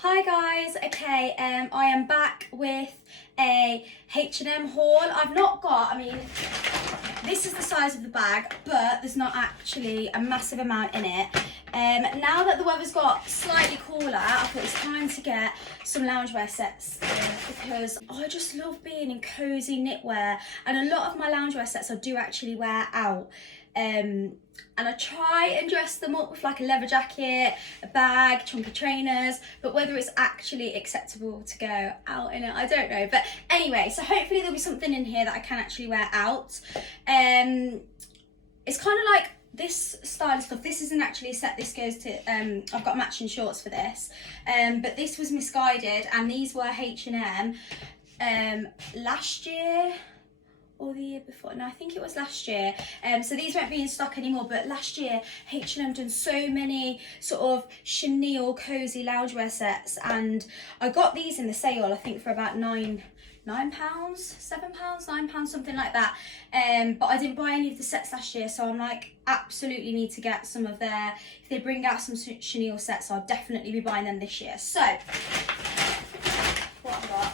Hi guys, okay, I am back with a H&M haul. I've not got, this is the size of the bag, but there's not actually a massive amount in it. Now that the weather's got slightly cooler, I thought it's time to get some loungewear sets because I just love being in cozy knitwear, and a lot of my loungewear sets I do actually wear out. And I try and dress them up with like a leather jacket, a bag, chunky trainers, but whether it's actually acceptable to go out in it, I don't know. But anyway, so hopefully there'll be something in here that I can actually wear out. It's kind of like this style of stuff. This isn't actually a set, this goes to, I've got matching shorts for this, but this was misguided, and these were H&M last year, or the year before, no, I think it was last year. So these won't be in stock anymore, but last year H&M done so many sort of chenille cozy loungewear sets, and I got these in the sale, I think for about £9, £9, something like that. But I didn't buy any of the sets last year, so I'm like, absolutely need to get some of their, if they bring out some chenille sets, I'll definitely be buying them this year. So, what I've got.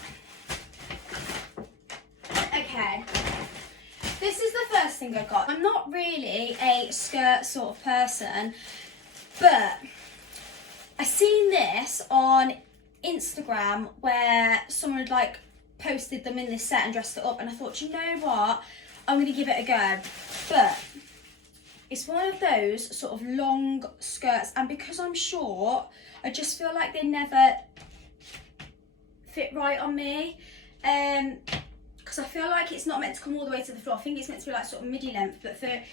Okay. This is the first thing I got. I'm not really a skirt sort of person, but I seen this on Instagram where someone had like posted them in this set and dressed it up, and I thought, you know what, I'm going to give it a go. But it's one of those sort of long skirts, and because I'm short, I just feel like they never fit right on me. Because I feel like it's not meant to come all the way to the floor. I think it's meant to be like sort of midi length, but for it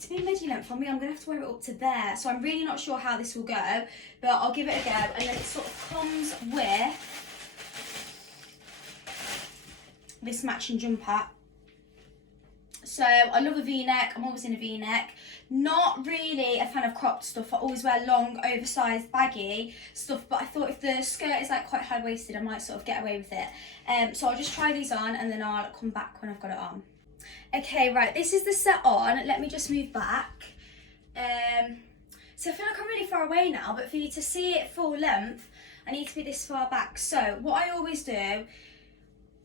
to be midi length for me, I'm gonna have to wear it up to there. So I'm really not sure how this will go, but I'll give it a go. And then it sort of comes with this matching jumper. So I love a V-neck, I'm always in a V-neck. Not really a fan of cropped stuff. I always wear long, oversized, baggy stuff, but I thought if the skirt is like quite high-waisted, I might sort of get away with it. So I'll just try these on and then I'll come back when I've got it on. Okay, right, this is the set on. Let me just move back. So I feel like I'm really far away now, but for you to see it full length, I need to be this far back. So what I always do,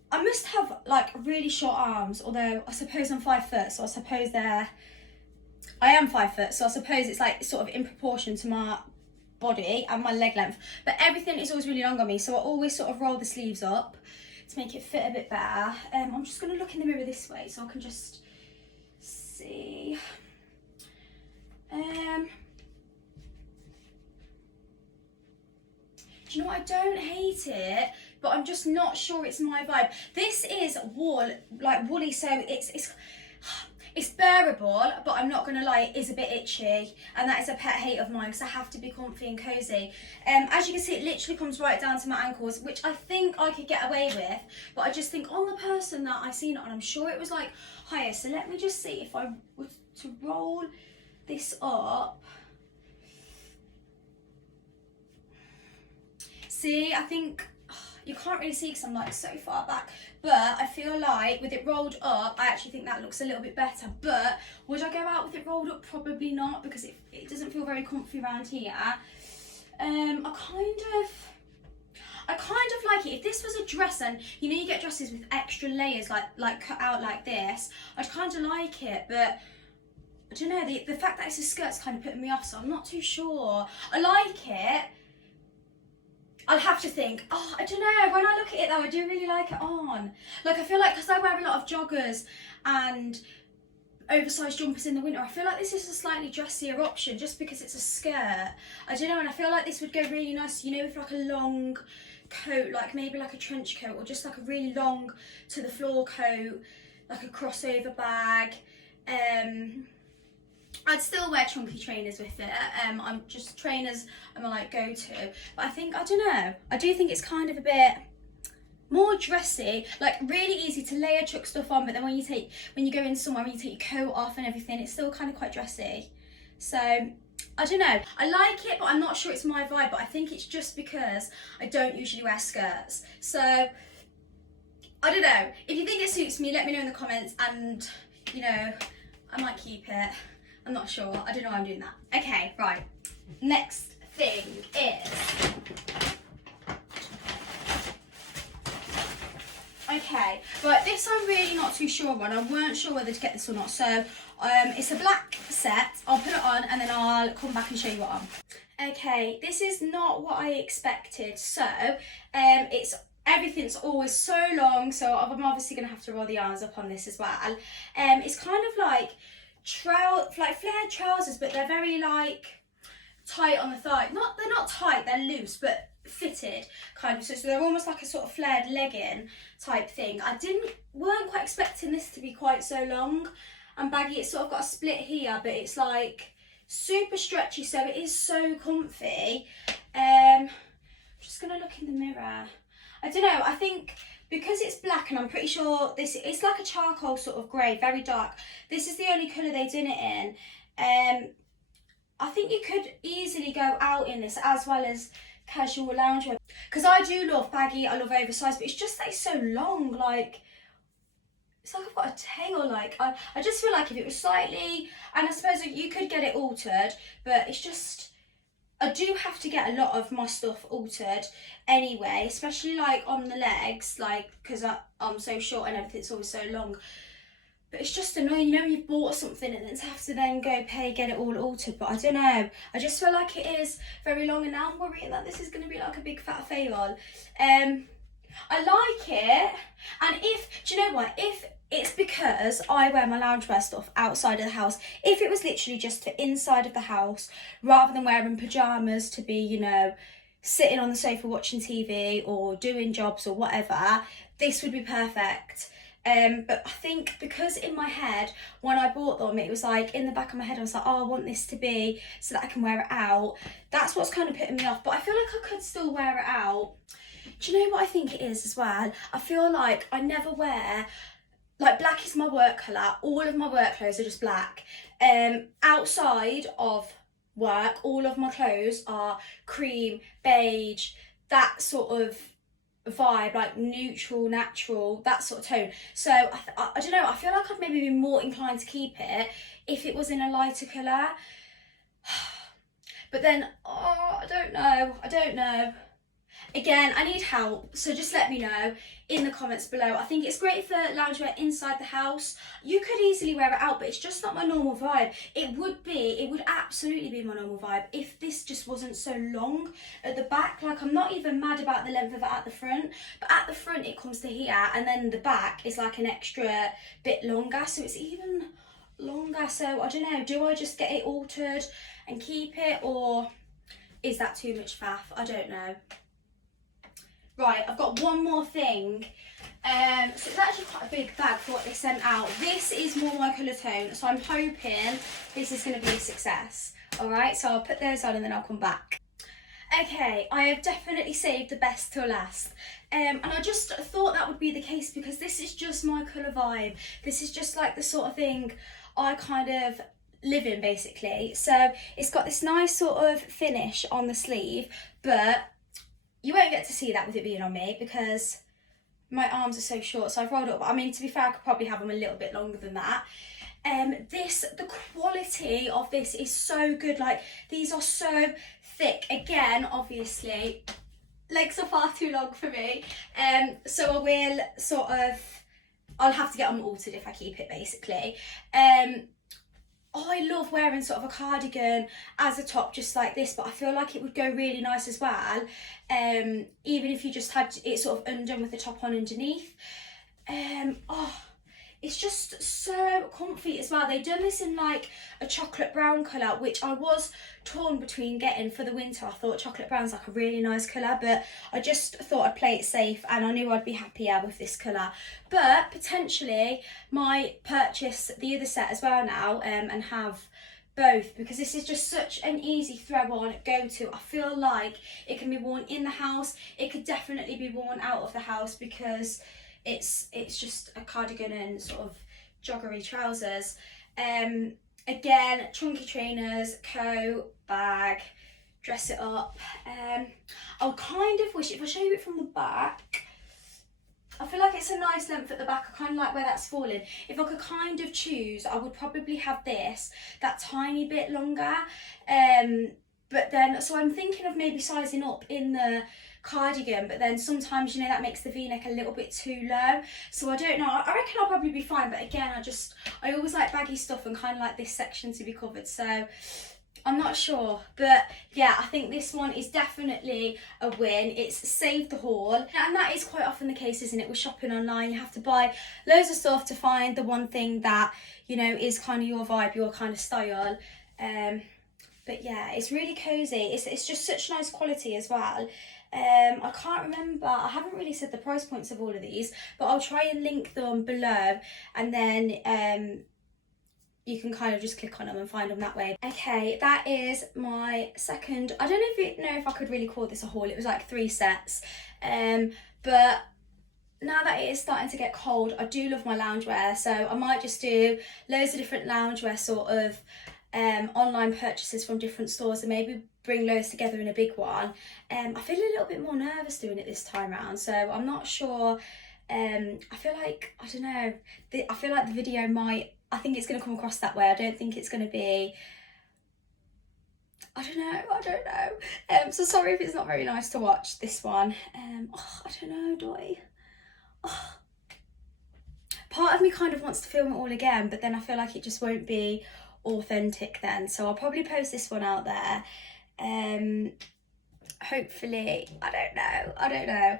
I must have like really short arms, although I suppose I'm 5 foot, so I suppose I am 5 foot, so I suppose it's like sort of in proportion to my body and my leg length, but everything is always really long on me, so I always sort of roll the sleeves up to make it fit a bit better. I'm just going to look in the mirror this way so I can just see. Do you know what, I don't hate it, but I'm just not sure it's my vibe. This is wool, like woolly, so it's bearable, but I'm not gonna lie, it is a bit itchy, and that is a pet hate of mine because I have to be comfy and cozy. As you can see, it literally comes right down to my ankles, which I think I could get away with, but I just think on the person that I've seen it on, I'm sure it was like higher. So let me just see if I was to roll this up. See, I think you can't really see because I'm like so far back, but I feel like with it rolled up, I actually think that looks a little bit better. But would I go out with it rolled up? Probably not, because it doesn't feel very comfy around here. I kind of like it. If this was a dress, and you know you get dresses with extra layers like cut out like this, I'd kind of like it, but I don't know, the fact that it's a skirt's kind of putting me off, so I'm not too sure. I like it. I'll have to think. Oh, I don't know. When I look at it though, I do really like it on. Like I feel like, because I wear a lot of joggers and oversized jumpers in the winter, I feel like this is a slightly dressier option just because it's a skirt. I don't know, and I feel like this would go really nice, you know, with like a long coat, like maybe like a trench coat, or just like a really long to the floor coat, like a crossover bag. I'd still wear chunky trainers with it. I'm just, trainers I'm a like go-to, but I think, I don't know, I do think it's kind of a bit more dressy, like really easy to layer chuck stuff on, but then when you go in somewhere and you take your coat off and everything, it's still kind of quite dressy. So I don't know, I like it, but I'm not sure it's my vibe, but I think it's just because I don't usually wear skirts. So I don't know, if you think it suits me, let me know in the comments, and you know, I might keep it. I'm not sure. I don't know why I'm doing that. Okay, right. Next thing is Okay, right, this I'm really not too sure on. I weren't sure whether to get this or not. So it's a black set. I'll put it on and then I'll come back and show you what I'm. Okay, this is not what I expected. So everything's always so long, so I'm obviously going to have to roll the arms up on this as well. It's kind of like flared trousers, but they're very like tight on the thigh. They're not tight, they're loose, but fitted kind of. So they're almost like a sort of flared legging type thing. I weren't quite expecting this to be quite so long and baggy. It's sort of got a split here, but it's like super stretchy, so it is so comfy. I'm just gonna look in the mirror. I don't know, I think because it's black, and I'm pretty sure it's like a charcoal sort of grey, very dark. This is the only colour they done it in. I think you could easily go out in this as well as casual loungewear, because I do love baggy, I love oversized, but it's just that it's so long, like it's like I've got a tail. Like I just feel like if it was slightly, and I suppose you could get it altered, but it's just, I do have to get a lot of my stuff altered anyway, especially like on the legs, like because I'm so short and everything's always so long. But it's just annoying, you know, when you've bought something and then to have to then go pay, get it all altered. But I don't know, I just feel like it is very long, and now I'm worrying that this is going to be like a big fat fail. I like it, and do you know what, if it's because I wear my loungewear stuff outside of the house, if it was literally just for inside of the house, rather than wearing pyjamas to be, you know, sitting on the sofa watching TV or doing jobs or whatever, this would be perfect. But I think because in my head, when I bought them, it was like in the back of my head, I was like, oh, I want this to be so that I can wear it out. That's what's kind of putting me off, but I feel like I could still wear it out. Do you know what I think it is as well? I feel like I never wear, like black is my work colour. All of my work clothes are just black. Outside of work, all of my clothes are cream, beige, that sort of vibe, like neutral, natural, that sort of tone. So I don't know, I feel like I'd maybe be more inclined to keep it if it was in a lighter colour. But then, I don't know. Again, I need help, so just let me know in the comments below. I think it's great for loungewear inside the house. You could easily wear it out, but it's just not my normal vibe. It would absolutely be my normal vibe if this just wasn't so long at the back. Like, I'm not even mad about the length of it at the front, but at the front it comes to here, and then the back is like an extra bit longer, so it's even longer. So I don't know, do I just get it altered and keep it, or is that too much faff? I don't know. Right, I've got one more thing. So it's actually quite a big bag for what they sent out. This is more my colour tone, so I'm hoping this is going to be a success. Alright, so I'll put those on and then I'll come back. Okay, I have definitely saved the best till last. And I just thought that would be the case because this is just my colour vibe. This is just like the sort of thing I kind of live in, basically. So it's got this nice sort of finish on the sleeve, but you won't get to see that with it being on me because my arms are so short, so I've rolled up. I mean, to be fair, I could probably have them a little bit longer than that. The quality of this is so good. Like, these are so thick. Again, obviously, legs are far too long for me. So I will I'll have to get them altered if I keep it, basically. I love wearing sort of a cardigan as a top just like this, but I feel like it would go really nice as well, even if you just had it sort of undone with the top on underneath. It's just so comfy as well. They've done this in like a chocolate brown colour, which I was torn between getting for the winter. I thought chocolate brown's like a really nice colour, but I just thought I'd play it safe and I knew I'd be happier with this colour. But potentially might purchase the other set as well now, and have both, because this is just such an easy throw on go to. I feel like it can be worn in the house. It could definitely be worn out of the house because it's just a cardigan and sort of joggery trousers. Again, chunky trainers, coat, bag, dress it up. I'll kind of wish, if I show you it from the back, I feel like it's a nice length at the back. I kind of like where that's falling. If I could kind of choose, I would probably have this that tiny bit longer. but then, so I'm thinking of maybe sizing up in the cardigan, but then sometimes, you know, that makes the v-neck a little bit too low. So I don't know, I reckon I'll probably be fine, but again, I always like baggy stuff and kind of like this section to be covered, so I'm not sure. But yeah, I think this one is definitely a win. It's saved the haul, and that is quite often the case, isn't it, with shopping online? You have to buy loads of stuff to find the one thing that, you know, is kind of your vibe, your kind of style. But yeah, it's really cozy. It's just such nice quality as well. I can't remember, I haven't really said the price points of all of these, but I'll try and link them below, and then you can kind of just click on them and find them that way. Okay, that is my second, I don't know if I could really call this a haul. It was like 3 sets, but now that it is starting to get cold, I do love my loungewear, so I might just do loads of different loungewear sort of online purchases from different stores, and maybe bring loads together in a big one. I feel a little bit more nervous doing it this time around, so I'm not sure. I feel like, I don't know, I feel like the video I think it's going to come across that way. I don't think it's going to be, I don't know. So sorry if it's not very nice to watch this one. I don't know, do I? Part of me kind of wants to film it all again, but then I feel like it just won't be authentic then. So I'll probably post this one out there. Hopefully, I don't know. I don't know.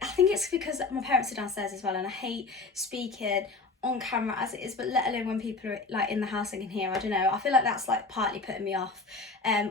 I think it's because my parents are downstairs as well, and I hate speaking on camera as it is, but let alone when people are like in the house and can hear. I don't know, I feel like that's like partly putting me off.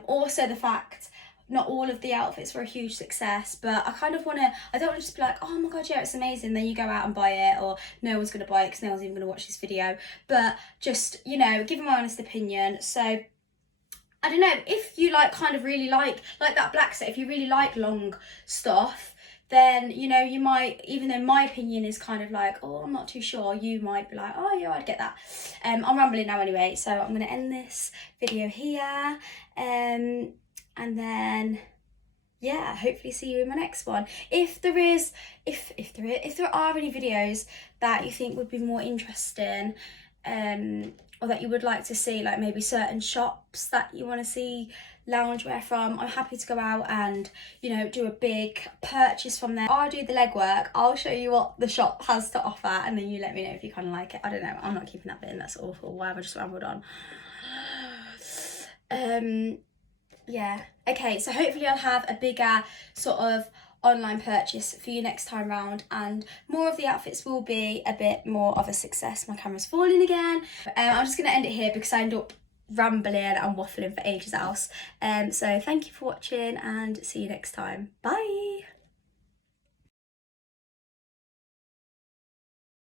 Also the fact not all of the outfits were a huge success, but I kind of want to, I don't want to just be like, oh my god, yeah, it's amazing, then you go out and buy it, or no one's going to buy it because no one's even going to watch this video, but just, you know, give my honest opinion. So I don't know, if you like kind of really like that black set, if you really like long stuff, then, you know, you might, even though my opinion is kind of like, oh, I'm not too sure, you might be like, oh yeah, I'd get that. I'm rambling now anyway, so I'm going to end this video here, and then yeah, hopefully see you in my next one. If there are any videos that you think would be more interesting, or that you would like to see, like maybe certain shops that you want to see loungewear from, I'm happy to go out and, you know, do a big purchase from there. I'll do the legwork, I'll show you what the shop has to offer, and then you let me know if you kind of like it. I don't know, I'm not keeping that bit in, that's awful. Why have I just rambled on? Yeah, okay, so hopefully I'll have a bigger sort of online purchase for you next time round, and more of the outfits will be a bit more of a success. My camera's falling again. I'm just going to end it here because I end up rambling and waffling for ages else. So thank you for watching, and see you next time. Bye.